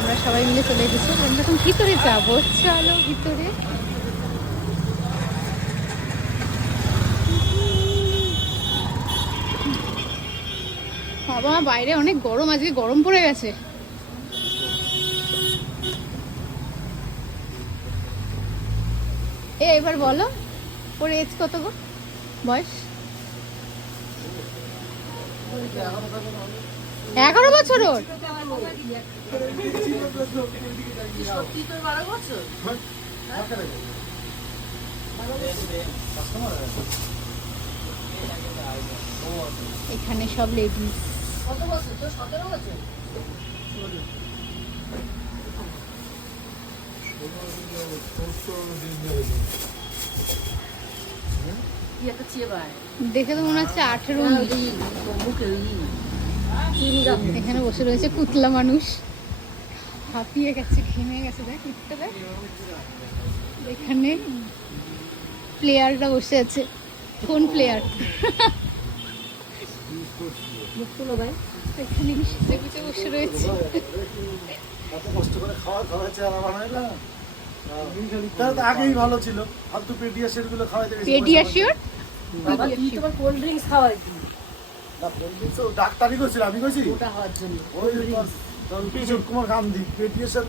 আমরা সবাই মিলে চলে এসেছি, আমরা এখন ভিতরে যাবো। চলো ভিতরে। বাবা বাইরে অনেক গরম, আজকে গরম পড়ে গেছে। এবার বলো ওর এজ কত গো, বয়স? 11 বছর ওর। এখানে সব লেডিস। কত বছর তো? 17 বছর। দেখে তো মনে হচ্ছে 18-19। এখানে বসে রয়েছে পুতলা মানুষ, হাঁপিয়ে গেছে, ঘেমে গেছে। দেখ উঠতে দেখ, এখানে প্লেয়াররা বসে আছে, কোন প্লেয়ার? এখানে সেজে গুজে বসে রয়েছে। আগেই ভালো ছিল, ফালতু পেডিয়াশিওর গুলো খাওয়াইতে গেছে। পেডিয়াশিওর? বাবা তুই তোমার কোল্ড ড্রিঙ্কস খাওয়াই তুই। না কোল্ড ড্রিঙ্কস ডাক্তারই কইছিল, আমি কইছি ওটা হওয়ার জন্য। ওই কিশোর কুমার গান্ধী পেডিয়াশিওর